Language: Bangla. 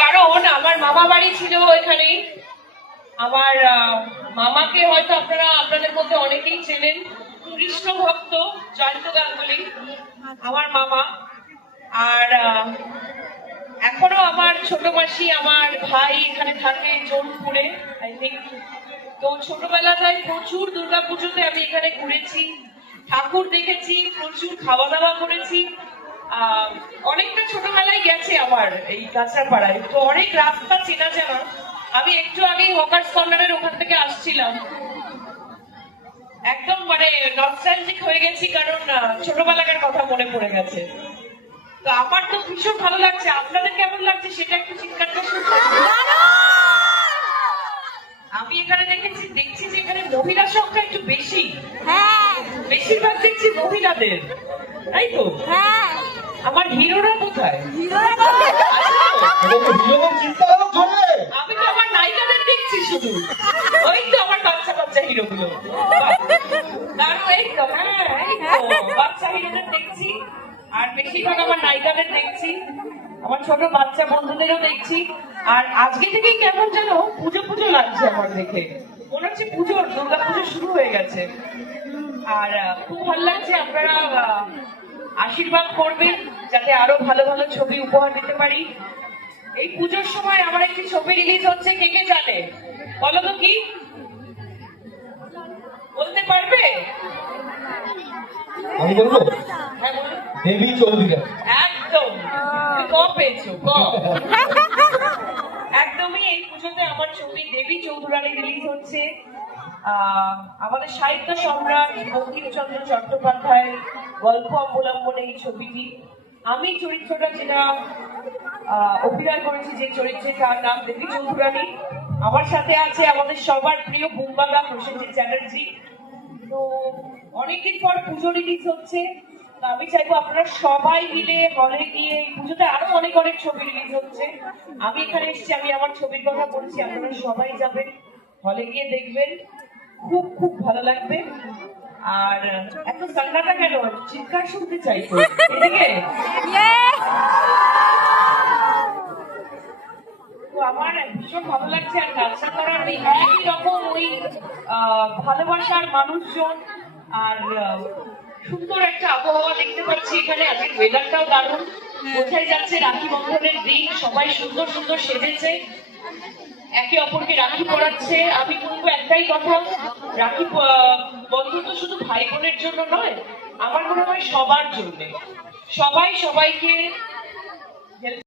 কারণ আমার মামা বাড়ি ছিল এখানেই। আমার মামাকে হয়তো আপনাদের মধ্যে অনেকেই চেনেন, কৃষ্ণ ভক্ত জয়ন্ত গাঙ্গুলি আমার মামা। আর এখনো আমার ছোট মাসি, আমার ভাই এখানে থাকে জোনপুরে আই থিঙ্ক। তো ছোটবেলাটায় প্রচুর দুর্গাপুজোতে আমি এখানে ঘুরেছি, ঠাকুর দেখেছি, প্রচুর খাওয়া দাওয়া করেছি। অনেকটা ছোটবেলায় গেছে আমার এই কাঁচরাপাড়ায়, তো অনেক রাস্তা চেনা জানা। আমি একটু আগেই হকার্স কর্নারের ওখান থেকে আসছিলাম, একদম মানে নস্টালজিক হয়ে গেছি, কারণ ছোটবেলাকার কথা মনে পড়ে গেছে। তো আমার তো ভীষণ ভালো লাগছে, আপনাদের কেমন লাগছে সেটা একটু চিৎকারটা শুনতে। আমি এখানে দেখছি যে এখানে মহিলার সংখ্যা একটু বেশি, বেশিরভাগ দেখছি মহিলাদের, তাই তো? আমার হিরোরা কোথায়? আমি তো আমার নায়িকাদের দেখছি শুধু, ওই তো আমার বাচ্চা বাচ্চা হিরো গুলো, বাচ্চা হিরোদের দেখছি, আর বেশিরভাগ আমার নায়িকাদের দেখছি, আমার ছোট বাচ্চা বন্ধুদেরও দেখছি। আর আজকে থেকেই কেমন যেন পুজো পুজো লাগছে আমার দেখে, মনে হচ্ছে দুর্গা পুজো শুরু হয়ে গেছে। আর খুব ভালো লাগছে, আপনারা আশীর্বাদ করবেন যাতে আরো ভালো ভালো ছবি উপহার দিতে পারি। এই পুজোর সময় আমার একটি ছবি রিলিজ হচ্ছে, কে কে জানে বলো তো? কি বলতে পারবে? আমি বলবো হ্যাঁ বলুন। দেবী চৌধুরী। একদম কম পেয়েছো, কম। একদমই এই পুজোতে আমার ছবি দেবী চৌধুরানী রিলিজ হচ্ছে। আমাদের সাহিত্য সম্রাট বঙ্কিমচন্দ্র চট্টোপাধ্যায়ের গল্প অবলম্বনে এই ছবিটি। আমি চরিত্রটা যেটা অভিনয় করেছি, যে চরিত্রে, তার নাম দেবী চৌধুরানী। আমার সাথে আছে আমাদের সবার প্রিয় বুম্বাদা প্রসেনজিৎ চ্যাটার্জি। তো অনেকদিন পর পুজো রিলিজ হচ্ছে, আমি চাইবো আপনারা সবাই মিলে হলে গিয়ে, এই পুজোতে আরো অনেক অনেক ছবি রিলিজ হচ্ছে। আমি এখানে এসেছি, আমি আমার ছবির কথা বলছি, আপনারা সবাই যাবেন, হলে গিয়ে দেখবেন, খুব খুব ভালো লাগবে। আর এত সান্নাটা কেন, চিৎকার শুনতে চাই তো এদিকে। তো আমার ভীষণ ভালো লাগছে, আর কালচার করার ওই একই রকম ওই ভালোবাসার মানুষজন, আর সুন্দর একটা আবহাওয়া দেখতে পাচ্ছি এখানে। আজকে ওয়েদারটাও দারুণ, বোঝাই যাচ্ছে রাখি বন্ধনের দিন, সবাই সুন্দর সুন্দর সেজেছে, একে অপরকে রাখি পরাচ্ছে। আমি বলবো একটাই কথা, রাখি বন্ধন তো শুধু ভাই বোনের জন্য নয়, আমার মনে হয় সবার জন্য, সবাই সবাইকে